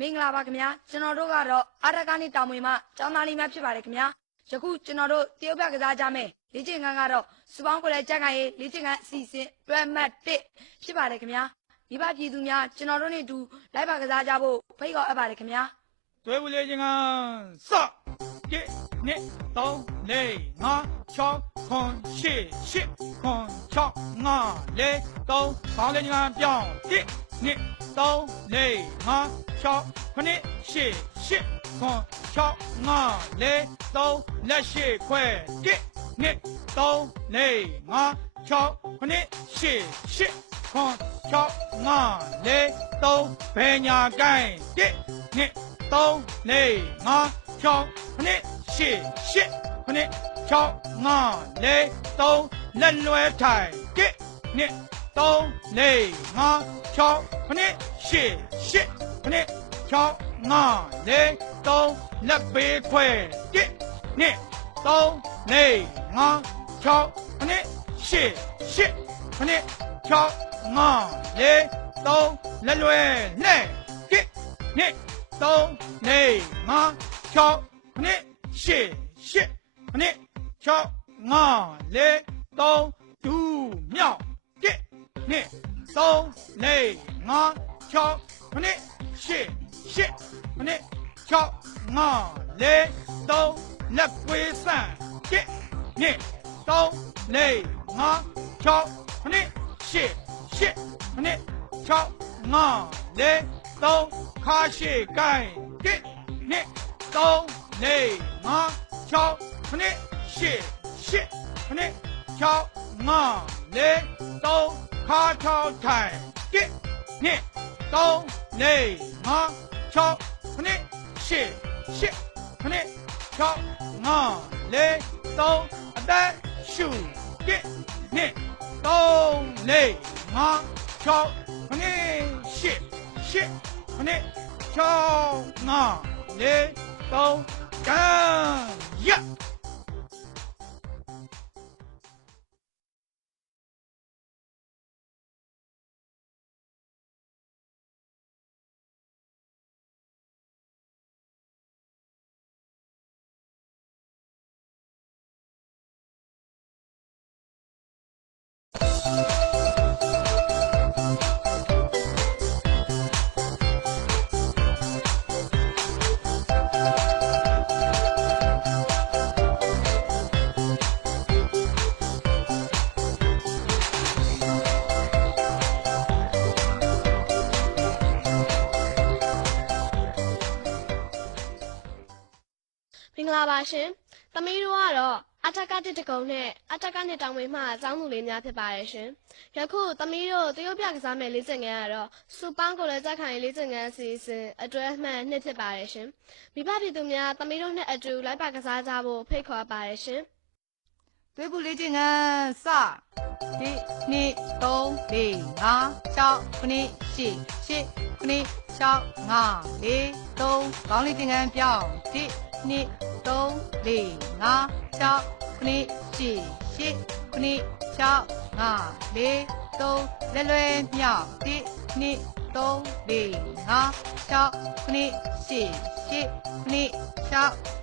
မင်္ဂလာပါခင်ဗျာကျွန်တော်တို့ကတော့အာရကာနီတောင်ဝင်မှကျောင်းသားလေးများဖြစ်ပါတယ်ခင်ဗျာယခုကျွန်တော်တို့တရုတ်ပြကစားကြမယ်လေ့ကျင့်ခန်းကတော့စူပေါင်းကိုလည်းကြက်ခိုင်ရေးလေ့ကျင့်ခန်းအစီအစဉ်တွဲမှတ်1ဖြစ်ပါတယ်ခင်ဗျာမိဘပြည်သူများကျွန်တော်တို့နဲ့အတူလိုက်ပါကစားကြဖို့ဖိတ်ခေါ်အပ်ပါတယ်ခင်ဗျာတွဲဘူးလေ့ကျင့်ခန်းစ1 2 3 4 5 6 7 8 9 6 5 4 3ခေါင်းလေ့ကျင့်ခန်းပြောင်း1 2三雷哈小快点写写看小啊雷刀来写快点你刀雷啊小快点写写看小啊雷刀陪伢干的你刀雷啊小快点写写快点小啊雷刀来来抬的你。3 4 5 6 7 8 8 7 6 5 4 3လက်ပေးခွဲ1 2 3 4 5 6 7 8 8 6 5 4 3လက်လွဲနဲ့1 2 3 4 5 6 7 8 8 6 5 4 3 2မြောက် 二、三、四、五、七、八、十、十、八、七、五、六、到六百三一、二、三、四、五、七、八、十、十、八、七、五、六、到卡西盖一、二、三、四、五、七、八、十、十、八、七、五、六、到卡超台一、二、三、四、五、七、八、十、十、八、七、五、六、到阿呆数一、二、三、四、五、七、八、十、十。你敲啊，来到干 ဂလာပါရှင်။သမီးတို့ကတော့အထက်ကတစ်တကုံနဲ့အထက်ကနှစ်တောင်ဝင်းမှကျောင်းသူလေးများဖြစ်ပါတယ်ရှင်။ယခုသမီးတို့တရုတ်ပြကစားမယ်လေ့ကျင့်ခန်းကတော့စူပန်းကိုလည်းကြက်ခိုင်လေ့ကျင့်ခန်းအစီအစဉ်အတွဲမှန်နှစ်ဖြစ်ပါတယ်ရှင်။မိဘပြည်သူများသမီးတို့နဲ့အတူလိုက်ပါကစားကြဖို့ဖိတ်ခေါ်ပါတယ်ရှင်။ 对不对？金安三、一、二、三、四、五、七、八、十、十、八、七、五、六、到讲你金安表一、二、三、四、五、七、八、十、十、八、七、五、六、到六六秒一、二、三、四、五、七、八、十、十、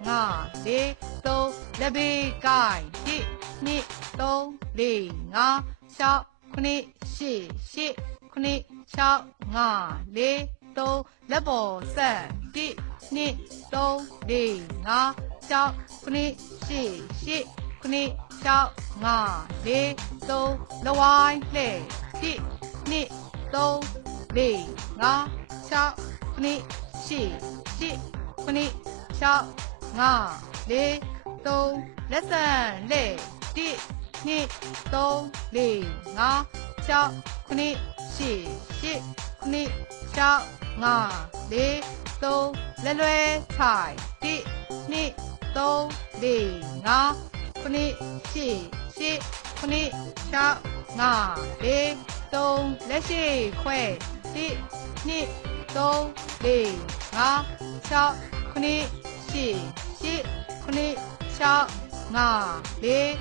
八、七、五、六、到六百盖一。二、三、四、五、七、八、十、十、八、七、五、六、到六百三一、二、三、四、五、七、八、十、十、八、七、五、六、到六百六一、二、三、四、五、七、八、十、十、八、七、五、六、到六三六。一、二、三、四、五、シシニシャガリドレレタイリニドリガプニシシプニシャガリドレシクエリニドリガシャプニシシプニシャガリ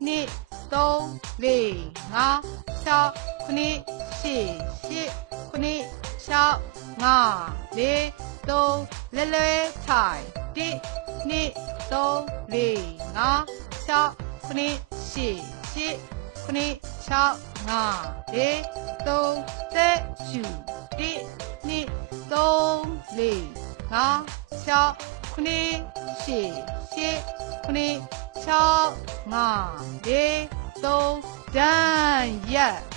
にどりがさくにししくにしゃがれどれれたいりにどりがさくにししくにしゃがれどれしゅりにどりがさくにししくに6 5 4 3ဒန်းရက်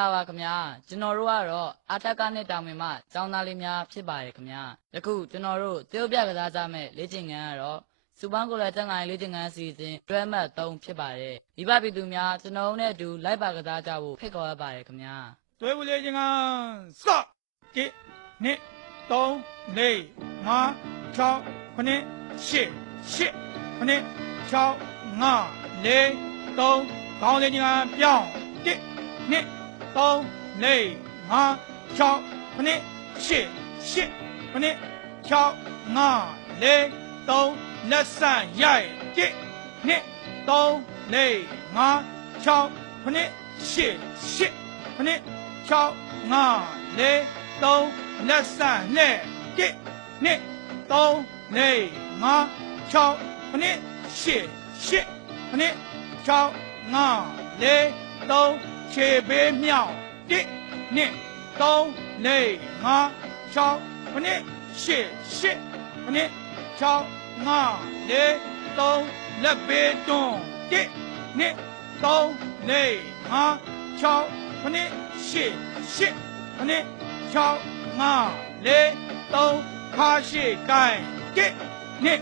လာပါခင်ဗျာကျွန်တော်တို့ကတော့အာတက်ကနဲ့တာမင်မှကျောင်းသားလေးများဖြစ်ပါတယ်ခင်ဗျာယခုကျွန်တော်တို့သေုပ်ပြကစားကြမဲ့လေ့ကျင့်ခန်းကတော့စူပန်းကိုလာတက်ငိုင်းလေ့ကျင့်ခန်းအစီအစဉ်တွဲမှတ်3ဖြစ်ပါတယ်မိဘပြည်သူများကျွန်တော်နဲ့အတူလိုက်ပါကစားကြဖို့ဖိတ်ခေါ်ရပါတယ်ခင်ဗျာတွဲဘူးလေ့ကျင့်ခန်းစ1 2 3 4 5 6 9 10 10 9 6 5 4 3ခေါင်းလေးကျင်ကပြောင်း1 2哆内啊跳，不内西西，不内跳啊内东那三呀的，内东内啊跳，不内西西，不内跳啊内东那三内的，内东内啊跳，不内西西，不内跳啊内东。 နဲ့1 2 3 4 5 6 9 10 10 9 6 5 4 3ခြေပေးမြောက်1 2 3 4 5 6 9 10 10 9 6 5 4 3လက်ပေးတွန်း1 2 3 4 5 6 ခနစ်ရှစ်ရှစ်ခနစ်6 5 4 3ခါရှိကိုင်းတစ်နှစ်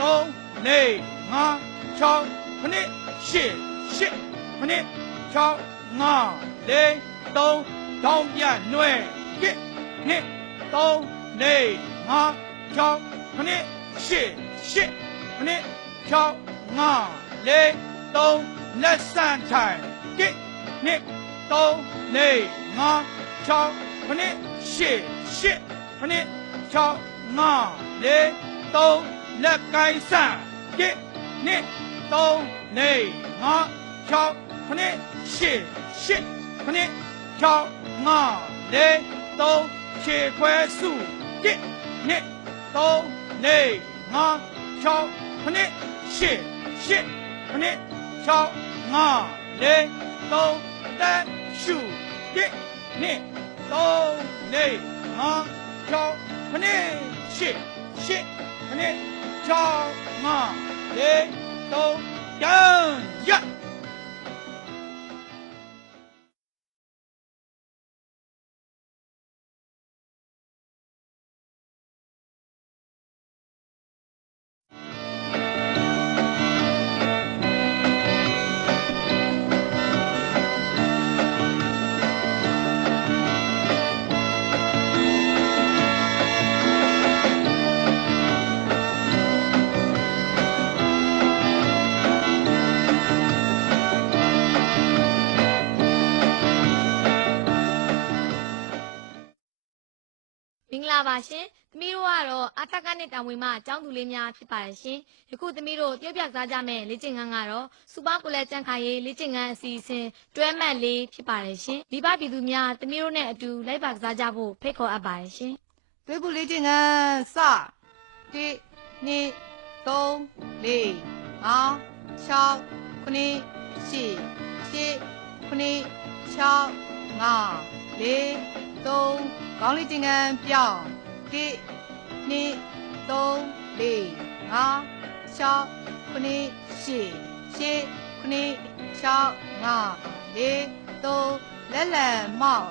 3 4 5 6ခနစ်ရှစ်ရှစ်ခနစ်6 ngò, lê, tô trong và nuôi kí nị tô, nê, ngò, cho nị xì xì nị cho, ngò, lê, tô, lê san thải kí nị tô, nê, ngò, cho nị xì xì nị cho, ngò, lê, tô, lê cái san kí nị tô, nê, ngò, cho 可能谢谢，可能跳啊来都写快数的，你都来啊跳，可能谢谢，可能跳啊来都来数的，你都来啊跳，可能谢谢，可能跳啊来都等一。 မင်္ဂလာပါရှင်။သမီးတို့ကတော့အတကနဲ့တာဝန်မှအကြောင်းသူလေးများဖြစ်ပါတယ်ရှင်။ယခုသမီးတို့တရုတ်ပြစားကြမယ့်လေ့ကျင့်ခန်းကတော့စူပါကိုလက်ကြံခါရေးလေ့ကျင့်ခန်းအစီအစဉ်တွဲမှတ်လေးဖြစ်ပါတယ်ရှင်။မိဘပြည်သူများသမီးတို့နဲ့အတူလိုက်ပါကစားကြဖို့ဖိတ်ခေါ်အပ်ပါတယ်ရှင်။တွဲဖို့လေ့ကျင့်ခန်းစ1 2 3 4 5 6 9 10 11 12 13 14 15 16 17 18 19 20 21 22 23 24 25 26 27 28 29 30 31 32 33 34 35 36 37 38 39 40 41 42 43 44 45 46 47 48 49 50 51 52 53 54 55 56 57 58 59 60 61 62 63 64 65 66 67 68 69 70 71 72 73 74 75 76 77 78 79 80 81 82 83 84 85 86 87 88 89 90 91 92 93 94 95 96 97 98 99 100 101 102 103 104 105 106 107 108 109 110 111 112 113 114 115 116 117 118 119 120 121 122 123 124 125 126 127 128 129 130 131 132 133 134 135 136 137 138 139 140 141 142 143 144 145 146 147 148 149 150 151 152 153 154 155 156 157 158 159 160 161 162 163 164 165 166 1哆，降的这个比奥，的，你，哆，来啊，小，可你细细，可你小啊，的，哆，来来嘛，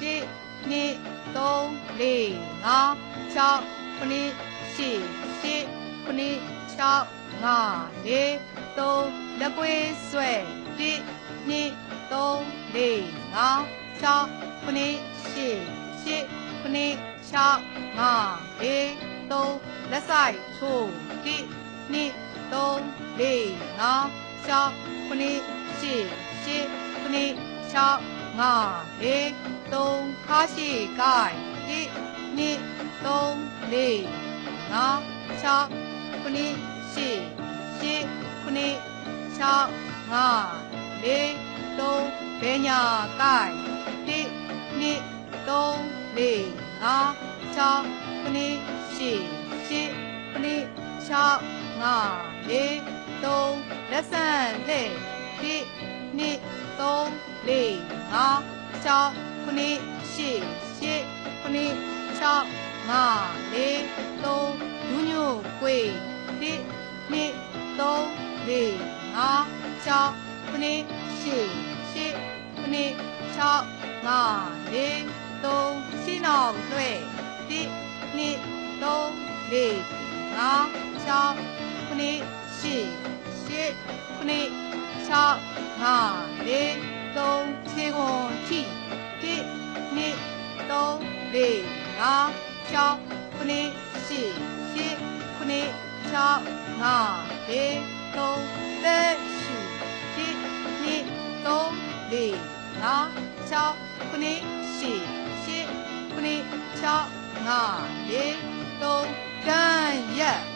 的，你，哆，来啊，小，可你细细，可你小啊，的，哆，来归谁？的，你，哆，来啊，小，可你。 ရှစ်ခုနှစ်၆ငါးလေးသုံးလက်ဆန်လက်တစ်နှစ်သုံးလေးငါး၆ခုနှစ်ရှစ်ရှစ်ခုနှစ်၆ငါးလေးသုံးညညို့ကွေတစ်နှစ်သုံးလေးငါး၆ခုနှစ်ရှစ်ရှစ်ခုနှစ်၆ငါးလေးသုံးရှင်းအောင်လွှဲတစ် 东里啊，敲不里西西不里敲啊里东来三里的里东里啊，敲不里西西不里敲啊里东牛牛贵的里东里啊，敲不里西西不里敲啊里。东西弄对的你东里拿小不你西西不你小哪里东西我去的你东里拿小不你西西不你小哪里东的西的你东里拿小不你西。7 6 5 4 3တန်းရက်